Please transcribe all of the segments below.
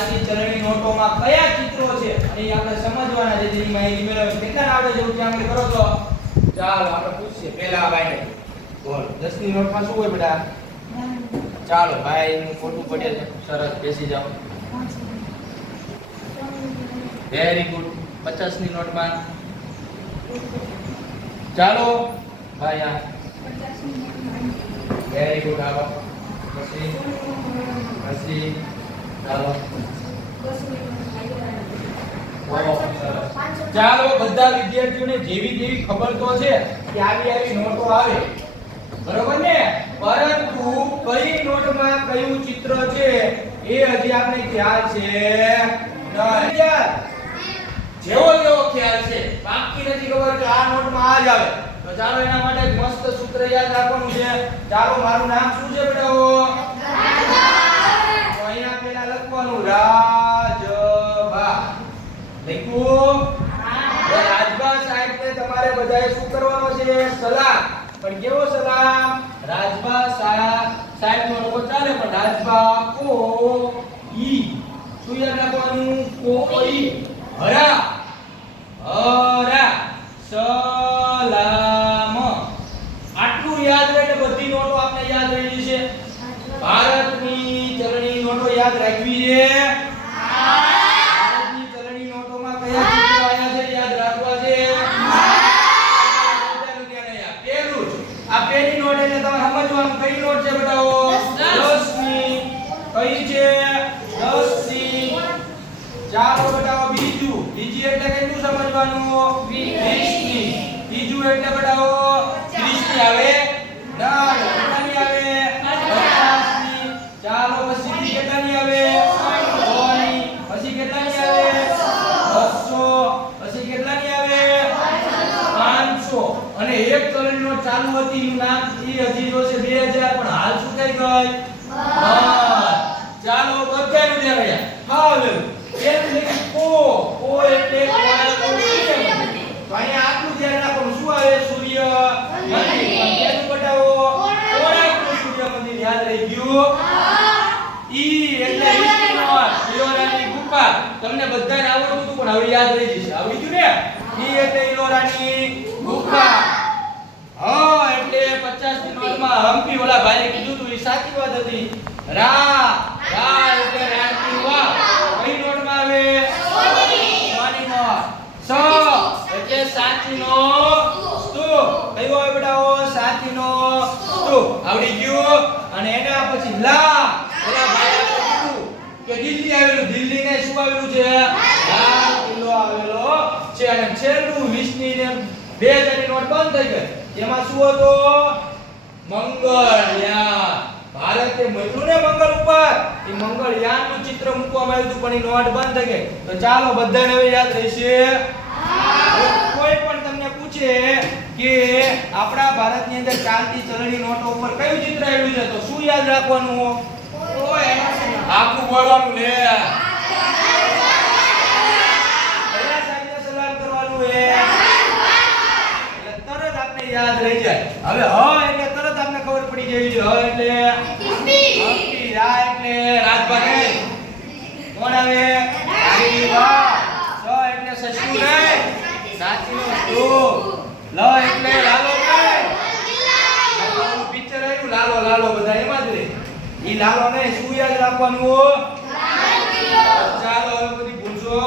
ચાલતી ચલણી નોટોમાં કયા ચિત્રો છે અને એ આપણે સમજવાના છે જેની માહિતી મેળવે. કેટલા આવડે છે ઉચ્ચારણ કરો તો ચાલો આપણે પૂછીએ પહેલા ભાઈને. બોલ 10 ની નોટમાં શું હોય બેટા? ચાલો ભાઈ નું ફોટો પડે છે. સરસ બેસી જાઓ. Very good. 50 ની નોટમાં ચાલો ભાઈ આ વેરી ગુડ. આવો પછી ચાલો ચાલો બધા વિદ્યાર્થીઓને જેવી જેવી ખબર તો છે કે આવી નોટો આવે બરોબર ને, પરંતુ કઈ નોટમાં કયું ચિત્ર છે એ હજી આપણે ખ્યાલ છે નહીં. જેવો ખ્યાલ છે બાકી નથી ખબર કે આ નોટમાં આ જ આવે તો ચાલો એના માટે એક મસ્ત સૂત્ર યાદ રાખવાનું છે. ચાલો મારું નામ શું છે બેટાઓ? તો અહીંયા પહેલા લખવાનું રાજભા. લખ્યું? રાજભા સાહેબને તમારે બધાએ શું કરવાનો છે? સલામ. પણ કેવો સલામ? રાજભા સાહેબનો લોકો ચાલે પણ રાજભા કો ઈ શું યાદ રાખવાનું? કોઈ હરા હરા સલામ. આટલું યાદ રહે એટલે બધી નોટો આપણે યાદ રહી છે. ભારતની ચલણી નોટો યાદ રાખવી છે. ભારતની ચલણી નોટોમાં કયા ચિત્રો આવ્યા છે યાદ રાખવા છે. પહેલું આ પહેલી નોટ એટલે તમારે સમજવાનું કઈ નોટ છે બેટાઓ? 10 ની. કઈ છે? 10 ની. ચાલો બેટાઓ બીજું. બીજી એટલે કેટલું સમજવાનું? 20 ની. બીજું એટલે બેટાઓ 30 ની આવે ના કેટલાની આવે? 50 ની. ચાલો પછી બીજી કેટલાની આવે? 100 ની. પછી કેટલાની આવે? 200. પછી કેટલાની આવે? 500. અને એક ચલણી નોટ ચાલુ હતી એનું નામ એ હજી જો છે 2000 પણ હાલ શું થઈ ગઈ? ચાલો બધાનું ધ્યાન રહ્યા. હા એટલે કો એટલે તો અહીંયા આટલું ધ્યાન રાખવાનું. શું આવે? સૂર્ય મંદિર. કેનું બતાવો? કોણાકનું સૂર્ય મંદિર. યાદ રહી ગયું? ઈ એટલે વિષ્ણુનાથ ઇલોરાની ગુફા. તમને બધાને આવડતું હતું પણ હવે યાદ રહી જશે. આવડી ગયું ને? ઈ એટલે ઇલોરાની ગુફા. હા એટલે 50 ની નોટમાં હમ્પી ઓલા ભાઈએ કીધું હતું એ સાચી વાત હતી. રા એટલે રાણકી વાવ. કઈ નોટમાં આવે? સોની નોટ. સ એટલે સાચીનો સ્તૂપ. કયો આવે બેટાઓ? સાચીનો સ્તૂપ. આવડી ગયું? અને એના પછી લા ઓલા ભાઈએ કીધું કે દિલ્હી આવેલું. દિલ્હી ને શું આવેલું છે? લાલ કિલ્લો આવેલો છે. અને છેલ્લું 20 ની ને 2000 ની નોટ બંધ થઈ ગઈ. એમાં શું હતું? મંગળયાન. ભારતે મોકલ્યું ને મંગળ ઉપર એ મંગળયાનનું ચિત્ર મૂકવામાં આવ્યું હતું પણ એ નોટ બંધ થઈ ગઈ. તો ચાલો બધાને હવે યાદ રહેશે. કોઈ પણ તમને પૂછે કે આપણા ભારતની અંદર ચાલતી ચલણી નોટો ઉપર કયું ચિત્ર આવેલું છે તો શું યાદ રાખવાનું? આખું બોલવાનું લે. કયા સાહેબને સલામ કરવાનું હે? એટલે તરત આપણે યાદ રહી જાય. હવે હ એટલે તરત આપણે ખબર પડી જવી જોઈએ. હ એટલે હમ્પી. રા એટલે રાજભા નહીં. કોણ આવે? રાજભા. સ એટલે સસલું નહીં. સાચીનો સ્તૂપ. લ એટલે લાલો નહીં. લાલોનું પિક્ચર આવ્યું લાલો લાલો બધા એમાં જ રહે. ઈ લાલો નહીં. શું યાદ રાખવાનું? ચાલો હવે બધી ભૂલશો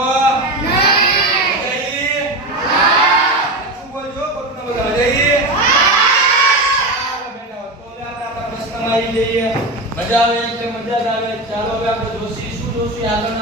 નહીં. શું બોલજો? કોકના બધા જઈએ. ચાલો બેટા તો હવે આપણે આપણા પ્રશ્નમાં આવી જઈએ. મજા આવે એટલે મજા જ આવે. ચાલો હવે આપણે જોશું આગળના